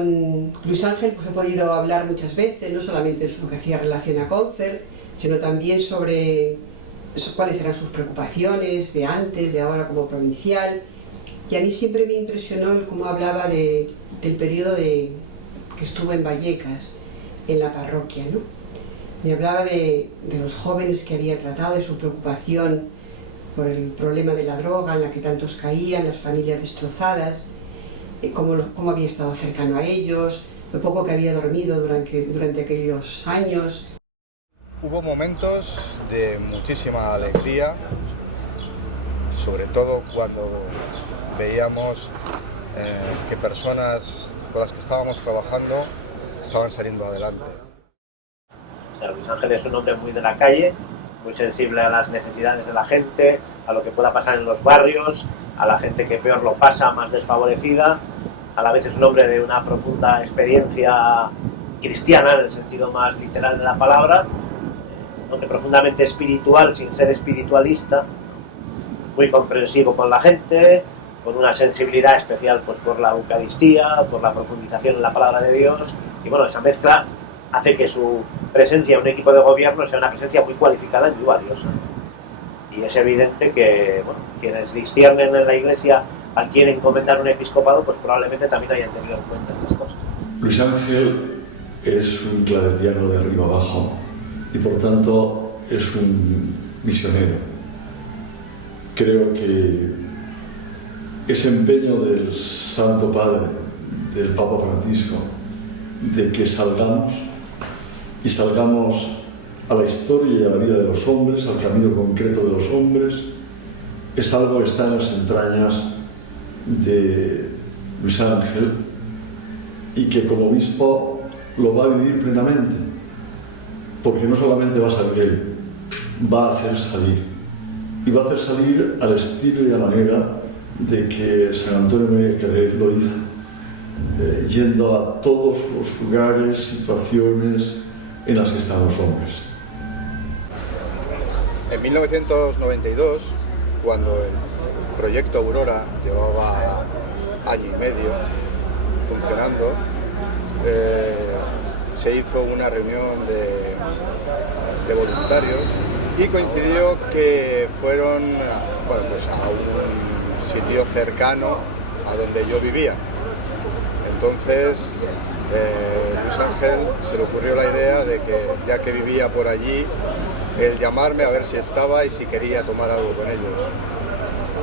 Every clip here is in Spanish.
Con Luis Ángel pues he podido hablar muchas veces, no solamente de lo que hacía relación a Confer, sino también sobre cuáles eran sus preocupaciones de antes, de ahora como provincial. Y a mí siempre me impresionó el cómo hablaba del periodo que estuvo en Vallecas, en la parroquia, ¿no? Me hablaba de los jóvenes que había tratado, de su preocupación por el problema de la droga en la que tantos caían, las familias destrozadas, cómo había estado cercano a ellos, lo poco que había dormido durante aquellos años. Hubo momentos de muchísima alegría, sobre todo cuando veíamos que personas con las que estábamos trabajando estaban saliendo adelante. O sea, Luis Ángel es un hombre muy de la calle, muy sensible a las necesidades de la gente, a lo que pueda pasar en los barrios, a la gente que peor lo pasa, más desfavorecida. A la vez es un hombre de una profunda experiencia cristiana, en el sentido más literal de la palabra, un hombre profundamente espiritual sin ser espiritualista, muy comprensivo con la gente, con una sensibilidad especial pues, por la Eucaristía, por la profundización en la palabra de Dios, y bueno, esa mezcla hace que su presencia en un equipo de gobierno sea una presencia muy cualificada y muy valiosa. Y es evidente que bueno, quienes disciernen en la Iglesia a quien encomendar un episcopado, pues probablemente también hayan tenido en cuenta estas cosas. Luis Ángel es un claretiano de arriba abajo y por tanto es un misionero. Creo que ese empeño del Santo Padre, del Papa Francisco, de que salgamos a la historia y a la vida de los hombres, al camino concreto de los hombres, es algo que está en las entrañas de Luis Ángel y que como obispo lo va a vivir plenamente, porque no solamente va a salir él, va a hacer salir, y va a hacer salir al estilo y a manera de que San Antonio María Claret lo hizo, yendo a todos los lugares, situaciones en las que están los hombres. En 1992, cuando el proyecto Aurora llevaba año y medio funcionando, se hizo una reunión de voluntarios y coincidió que fueron pues a un sitio cercano a donde yo vivía. Entonces Luis Ángel se le ocurrió la idea de que, ya que vivía por allí, el llamarme a ver si estaba y si quería tomar algo con ellos.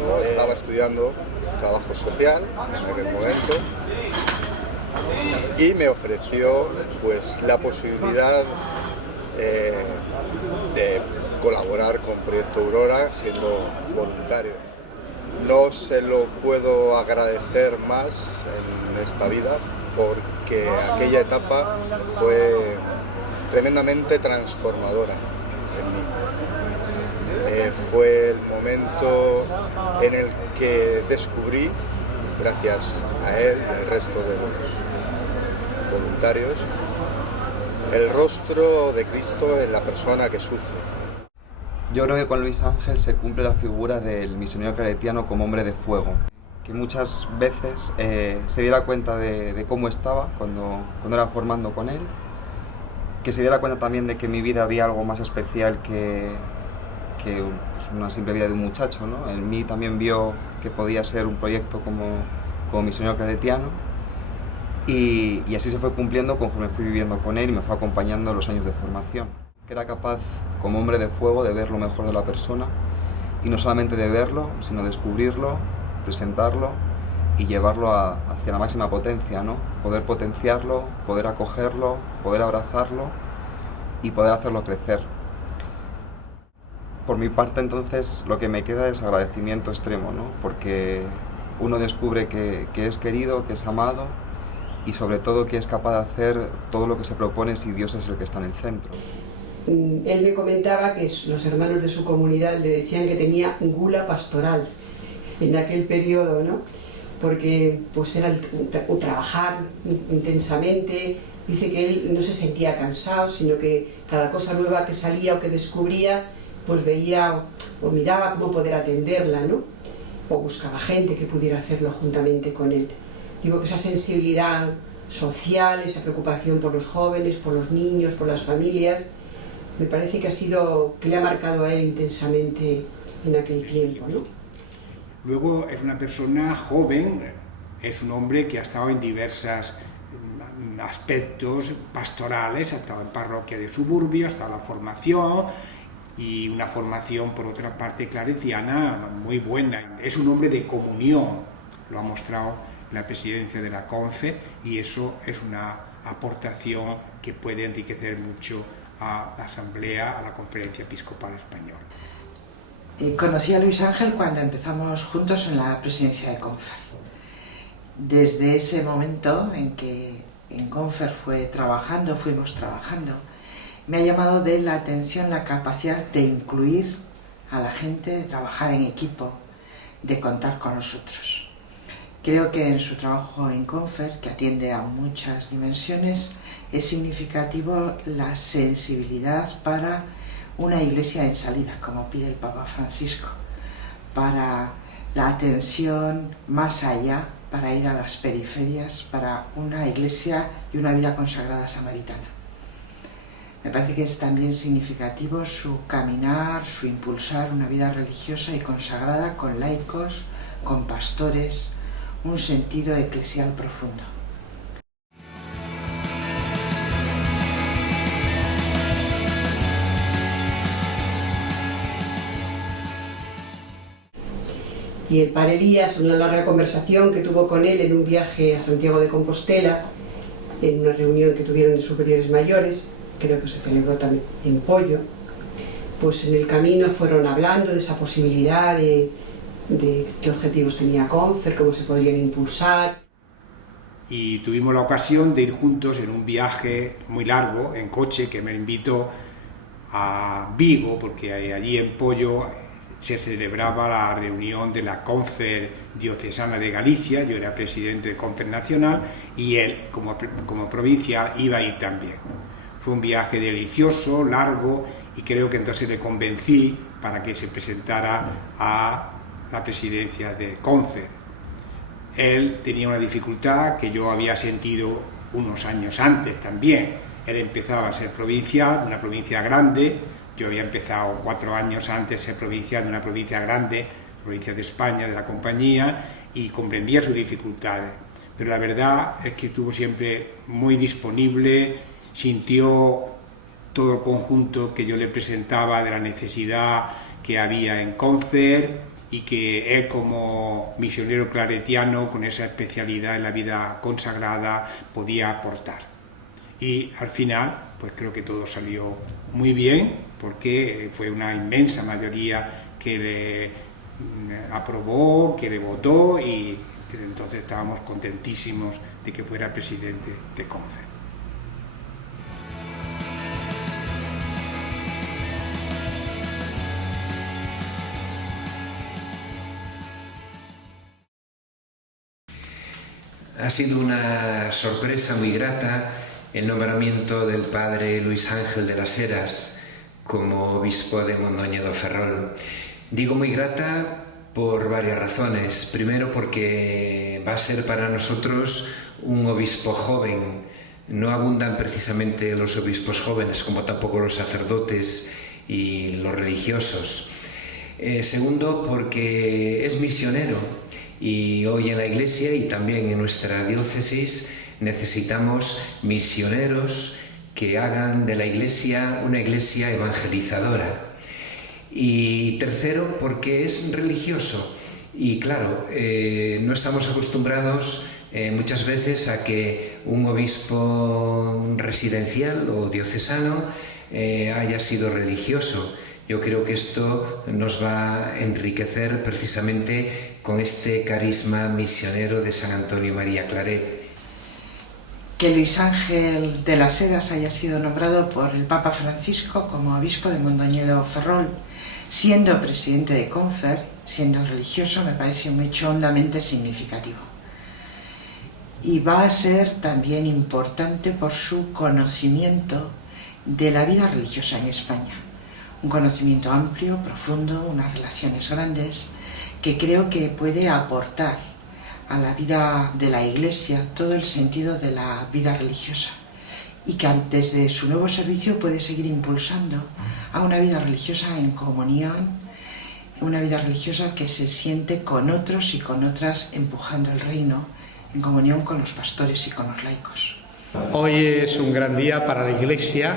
Yo estaba estudiando trabajo social en aquel momento y me ofreció pues la posibilidad de colaborar con Proyecto Aurora siendo voluntario. No se lo puedo agradecer más en esta vida porque aquella etapa fue tremendamente transformadora en mí. Fue el momento en el que descubrí, gracias a él y al resto de los voluntarios, el rostro de Cristo en la persona que sufre. Yo creo que con Luis Ángel se cumple la figura del misionero claretiano como hombre de fuego, que muchas veces se diera cuenta de cómo estaba cuando era formando con él, que se diera cuenta también de que en mi vida había algo más especial que pues una simple vida de un muchacho, ¿no? En mí también vio que podía ser un proyecto como misionero claretiano y así se fue cumpliendo conforme fui viviendo con él y me fue acompañando en los años de formación. Que era capaz, como hombre de fuego, de ver lo mejor de la persona y no solamente de verlo, sino descubrirlo, presentarlo y llevarlo hacia la máxima potencia, ¿no? Poder potenciarlo, poder acogerlo, poder abrazarlo y poder hacerlo crecer. Por mi parte, entonces, lo que me queda es agradecimiento extremo, ¿no? Porque uno descubre que es querido, que es amado y sobre todo que es capaz de hacer todo lo que se propone si Dios es el que está en el centro. Él me comentaba que los hermanos de su comunidad le decían que tenía gula pastoral en aquel periodo, ¿no? Porque pues era trabajar intensamente. Dice que él no se sentía cansado, sino que cada cosa nueva que salía o que descubría, pues veía o miraba cómo poder atenderla, ¿no? O buscaba gente que pudiera hacerlo juntamente con él. Digo que esa sensibilidad social, esa preocupación por los jóvenes, por los niños, por las familias, me parece que le ha marcado a él intensamente en aquel tiempo, ¿no? Luego es una persona joven, es un hombre que ha estado en diversos aspectos pastorales, ha estado en parroquia de suburbio, ha estado en la formación, y una formación por otra parte claretiana muy buena. Es un hombre de comunión, lo ha mostrado en la presidencia de la CONFE, y eso es una aportación que puede enriquecer mucho a la Asamblea, a la Conferencia Episcopal Española. Conocí a Luis Ángel cuando empezamos juntos en la presidencia de CONFER. Desde ese momento en que en CONFER fuimos trabajando, me ha llamado de la atención la capacidad de incluir a la gente, de trabajar en equipo, de contar con nosotros. Creo que en su trabajo en CONFER, que atiende a muchas dimensiones, es significativo la sensibilidad para una iglesia en salida, como pide el Papa Francisco, para la atención más allá, para ir a las periferias, para una iglesia y una vida consagrada samaritana. Me parece que es también significativo su caminar, su impulsar una vida religiosa y consagrada con laicos, con pastores, un sentido eclesial profundo. Y el padre Elías, una larga conversación que tuvo con él en un viaje a Santiago de Compostela, en una reunión que tuvieron de superiores mayores, creo que se celebró también en Pollo, pues en el camino fueron hablando de esa posibilidad, de qué objetivos tenía CONFER, cómo se podrían impulsar. Y tuvimos la ocasión de ir juntos en un viaje muy largo, en coche, que me invitó a Vigo, porque allí en Pollo se celebraba la reunión de la CONFER diocesana de Galicia. Yo era presidente de CONFER nacional y él, como provincial, iba a ir también. Fue un viaje delicioso, largo, y creo que entonces le convencí para que se presentara a la presidencia de CONFER. Él tenía una dificultad que yo había sentido unos años antes también. Él empezaba a ser provincial, de una provincia grande. Yo había empezado 4 años antes a ser provincial de una provincia grande, provincia de España, de la compañía, y comprendía sus dificultades. Pero la verdad es que estuvo siempre muy disponible, sintió todo el conjunto que yo le presentaba de la necesidad que había en CONFER, y que él, como misionero claretiano con esa especialidad en la vida consagrada, podía aportar. Y al final, pues creo que todo salió muy bien, porque fue una inmensa mayoría que le aprobó, que le votó, y desde entonces estábamos contentísimos de que fuera presidente de CONFER. Ha sido una sorpresa muy grata el nombramiento del padre Luis Ángel de las Heras como obispo de Mondoñedo Ferrol. Digo muy grata por varias razones. Primero, porque va a ser para nosotros un obispo joven. No abundan precisamente los obispos jóvenes, como tampoco los sacerdotes y los religiosos. Segundo, porque es misionero. Y hoy en la Iglesia y también en nuestra diócesis necesitamos misioneros que hagan de la Iglesia una Iglesia evangelizadora. Y tercero, porque es religioso. Y claro, no estamos acostumbrados muchas veces a que un obispo residencial o diocesano haya sido religioso. Yo creo que esto nos va a enriquecer precisamente con este carisma misionero de San Antonio María Claret. Que Luis Ángel de las Heras haya sido nombrado por el Papa Francisco como obispo de Mondoñedo Ferrol, siendo presidente de CONFER, siendo religioso, me parece un hecho hondamente significativo. Y va a ser también importante por su conocimiento de la vida religiosa en España. Un conocimiento amplio, profundo, unas relaciones grandes, que creo que puede aportar a la vida de la Iglesia, todo el sentido de la vida religiosa, y que desde su nuevo servicio puede seguir impulsando a una vida religiosa en comunión, una vida religiosa que se siente con otros y con otras empujando el reino, en comunión con los pastores y con los laicos. Hoy es un gran día para la Iglesia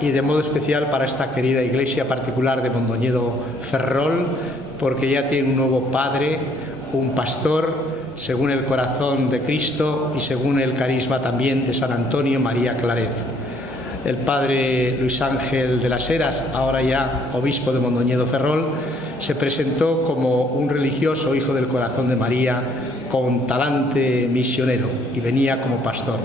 y de modo especial para esta querida Iglesia particular de Mondoñedo Ferrol, porque ya tiene un nuevo padre, un pastor, según el corazón de Cristo y según el carisma también de San Antonio María Claret. El padre Luis Ángel de las Heras, ahora ya obispo de Mondoñedo Ferrol, se presentó como un religioso hijo del corazón de María con talante misionero y venía como pastor.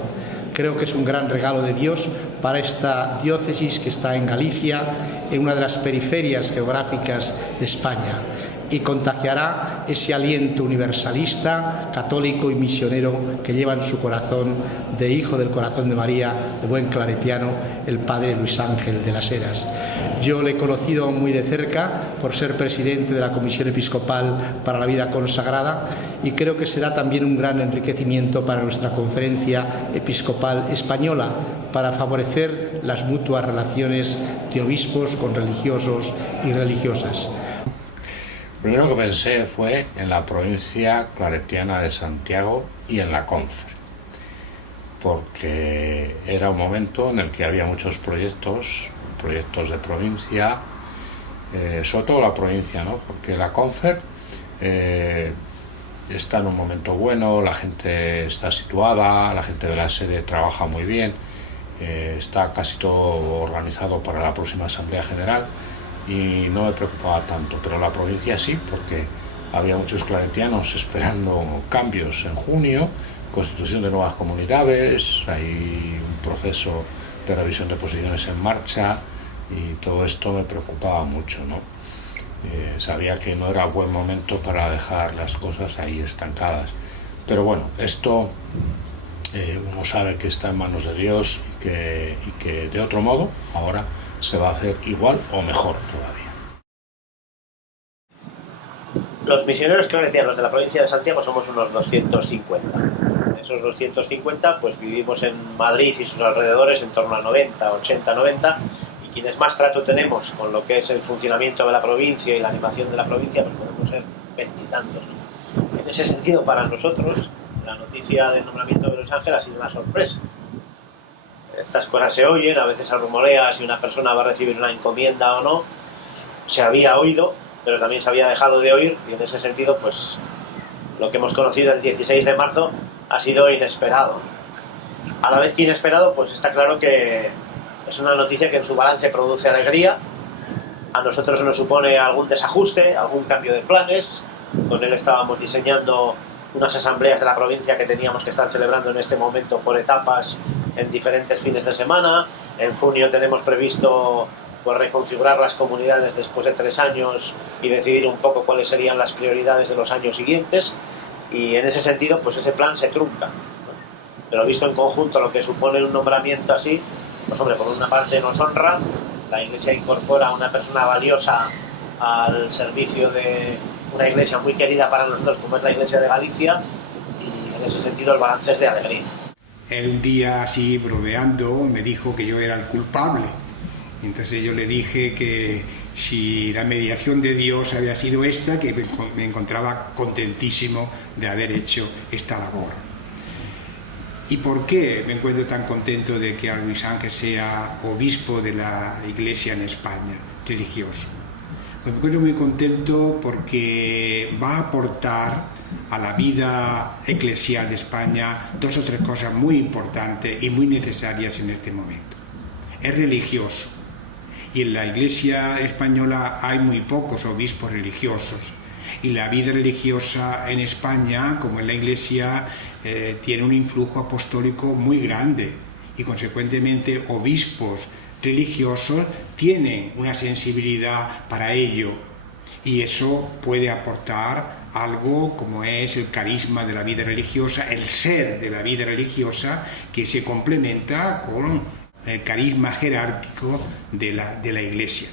Creo que es un gran regalo de Dios para esta diócesis que está en Galicia, en una de las periferias geográficas de España, y contagiará ese aliento universalista, católico y misionero que lleva en su corazón de hijo del corazón de María, de buen claretiano, el padre Luis Ángel de las Heras. Yo le he conocido muy de cerca por ser presidente de la Comisión Episcopal para la Vida Consagrada y creo que será también un gran enriquecimiento para nuestra Conferencia Episcopal Española, para favorecer las mutuas relaciones de obispos con religiosos y religiosas. Lo primero que pensé fue en la provincia claretiana de Santiago y en la Confer, porque era un momento en el que había muchos proyectos de provincia, sobre todo la provincia, ¿no? Porque la Confer está en un momento bueno, la gente está situada, la gente de la sede trabaja muy bien, está casi todo organizado para la próxima Asamblea General y no me preocupaba tanto, pero la provincia sí, porque había muchos claretianos esperando cambios en junio, constitución de nuevas comunidades, hay un proceso de revisión de posiciones en marcha y todo esto me preocupaba mucho, ¿no? Sabía que no era buen momento para dejar las cosas ahí estancadas, pero bueno, esto uno sabe que está en manos de Dios y que de otro modo ahora se va a hacer igual o mejor todavía. Los misioneros claretianos de la provincia de Santiago somos unos 250. Esos 250 pues vivimos en Madrid y sus alrededores en torno a 90, 80, 90, y quienes más trato tenemos con lo que es el funcionamiento de la provincia y la animación de la provincia pues podemos ser 20 y tantos, ¿no? En ese sentido, para nosotros la noticia del nombramiento de Luis Ángel ha sido una sorpresa. Estas cosas se oyen, a veces se rumorea si una persona va a recibir una encomienda o no. Se había oído, pero también se había dejado de oír, y en ese sentido, pues, lo que hemos conocido el 16 de marzo ha sido inesperado. A la vez que inesperado, pues está claro que es una noticia que en su balance produce alegría. A nosotros nos supone algún desajuste, algún cambio de planes. Con él estábamos diseñando unas asambleas de la provincia que teníamos que estar celebrando en este momento por etapas en diferentes fines de semana. En junio tenemos previsto pues reconfigurar las comunidades después de 3 años y decidir un poco cuáles serían las prioridades de los años siguientes, y en ese sentido pues ese plan se trunca, ¿no? Pero visto en conjunto lo que supone un nombramiento así, pues hombre, por una parte nos honra, la Iglesia incorpora a una persona valiosa al servicio de una iglesia muy querida para nosotros como es la Iglesia de Galicia, y en ese sentido el balance es de alegría. Él un día así bromeando me dijo que yo era el culpable. Entonces yo le dije que si la mediación de Dios había sido esta, que me encontraba contentísimo de haber hecho esta labor. ¿Y por qué me encuentro tan contento de que Luis Ángel sea obispo de la Iglesia en España, religioso? Pues me encuentro muy contento porque va a aportar a la vida eclesial de España 2 o 3 cosas muy importantes y muy necesarias en este momento. Es religioso, y en la Iglesia española hay muy pocos obispos religiosos, y la vida religiosa en España, como en la Iglesia, tiene un influjo apostólico muy grande, y consecuentemente obispos religiosos tienen una sensibilidad para ello, y eso puede aportar algo como es el carisma de la vida religiosa, el ser de la vida religiosa, que se complementa con el carisma jerárquico de la Iglesia.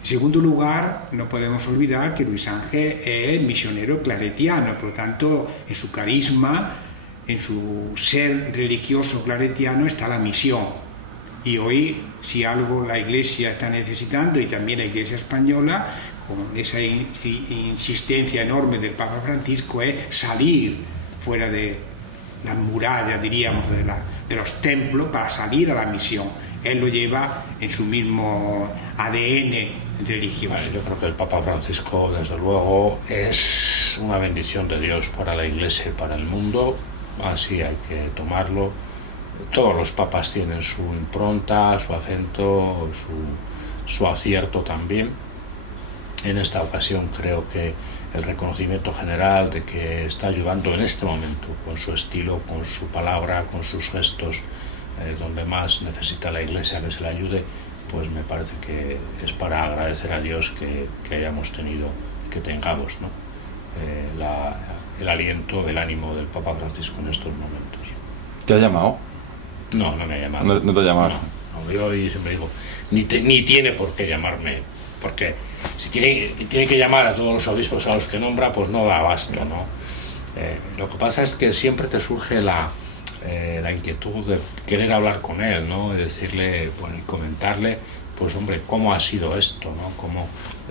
En segundo lugar, no podemos olvidar que Luis Ángel es misionero claretiano, por lo tanto, en su carisma, en su ser religioso claretiano está la misión. Y hoy, si algo la Iglesia está necesitando, y también la Iglesia española, con esa insistencia enorme del Papa Francisco, es salir fuera de las murallas, diríamos, de los templos, para salir a la misión. Él lo lleva en su mismo ADN religioso. Bueno, yo creo que el Papa Francisco, desde luego, es una bendición de Dios para la Iglesia y para el mundo. Así hay que tomarlo. Todos los papas tienen su impronta, su acento, su acierto también. En esta ocasión creo que el reconocimiento general de que está ayudando en este momento, con su estilo, con su palabra, con sus gestos, donde más necesita la Iglesia que se le ayude, pues me parece que es para agradecer a Dios que hayamos tenido, que tengamos, ¿no? El aliento, el ánimo del Papa Francisco en estos momentos. ¿Te ha llamado? No, no me ha llamado. ¿No te ha llamado? No, yo siempre digo, ni tiene por qué llamarme, porque si tiene que llamar a todos los obispos a los que nombra, pues no da abasto, ¿no? Lo que pasa es que siempre te surge la inquietud de querer hablar con él, ¿no? Y decirle, bueno, y comentarle, pues hombre, cómo ha sido esto, ¿no? Cómo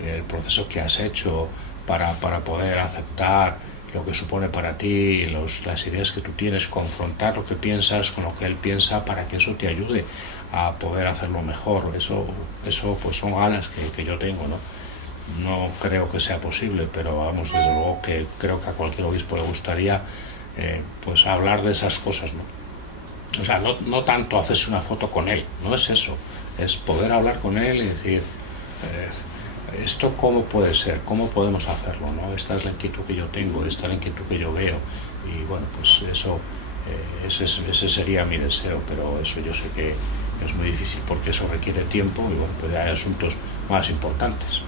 el proceso que has hecho para poder aceptar lo que supone para ti, las ideas que tú tienes, confrontar lo que piensas con lo que él piensa, para que eso te ayude a poder hacerlo mejor. Eso pues son ganas que yo tengo, ¿no? No creo que sea posible, pero vamos, desde luego que creo que a cualquier obispo le gustaría pues hablar de esas cosas, ¿no? O sea, no tanto hacerse una foto con él, no es eso, es poder hablar con él y decir, esto cómo puede ser, cómo podemos hacerlo, ¿no? Esta es la inquietud que yo tengo, esta es la inquietud que yo veo, y bueno, pues eso, ese sería mi deseo, pero eso yo sé que es muy difícil porque eso requiere tiempo y bueno, pues hay asuntos más importantes.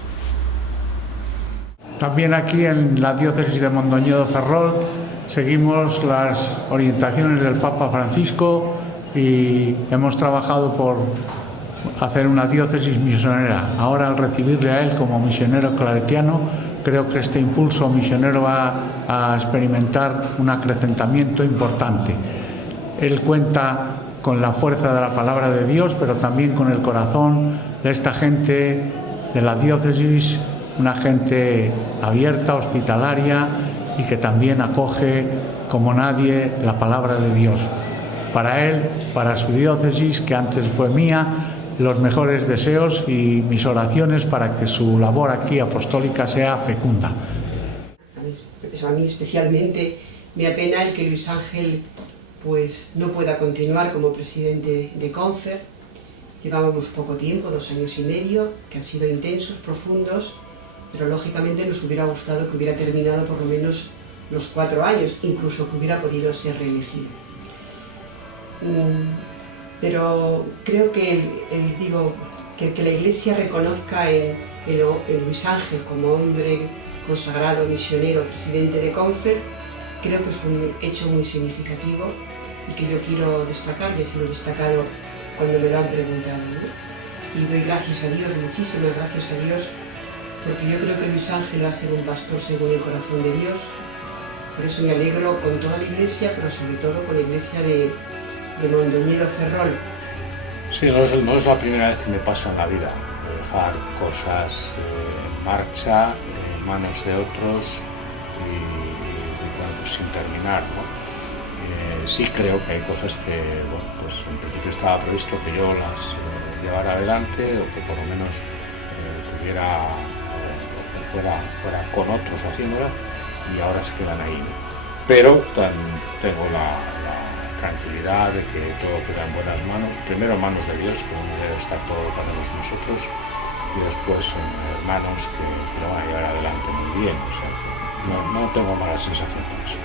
También aquí en la diócesis de Mondoñedo Ferrol seguimos las orientaciones del Papa Francisco y hemos trabajado por hacer una diócesis misionera. Ahora, al recibirle a él como misionero claretiano, creo que este impulso misionero va a experimentar un acrecentamiento importante. Él cuenta con la fuerza de la palabra de Dios, pero también con el corazón de esta gente de la diócesis, una gente abierta, hospitalaria y que también acoge como nadie la palabra de Dios. Para él, para su diócesis, que antes fue mía, los mejores deseos y mis oraciones para que su labor aquí apostólica sea fecunda. A mí especialmente me apena el que Luis Ángel pues no pueda continuar como presidente de CONFER. Llevábamos poco tiempo, 2 años y medio, que han sido intensos, profundos, pero lógicamente nos hubiera gustado que hubiera terminado por lo menos los 4 años, incluso que hubiera podido ser reelegido. Pero creo que que la Iglesia reconozca en Luis Ángel como hombre consagrado, misionero, presidente de CONFER, creo que es un hecho muy significativo y que yo quiero destacar, y así lo he destacado cuando me lo han preguntado, ¿no? Y doy gracias a Dios, muchísimas gracias a Dios, porque yo creo que Luis Ángel va a ser un pastor según el corazón de Dios. Por eso me alegro con toda la Iglesia, pero sobre todo con la Iglesia de Mondoñedo Ferrol. Sí, no es la primera vez que me pasa en la vida, dejar cosas en marcha, en manos de otros y bueno, pues sin terminar, ¿no? Sí creo que hay cosas que, bueno, pues en principio estaba previsto que yo las llevara adelante o que por lo menos fuera con otros haciéndola, y ahora se quedan ahí, ¿no? Pero tengo la tranquilidad de que todo queda en buenas manos, primero en manos de Dios, que debe estar todo para nosotros, y después en manos que lo van a llevar adelante muy bien. O sea, no tengo mala sensación por eso.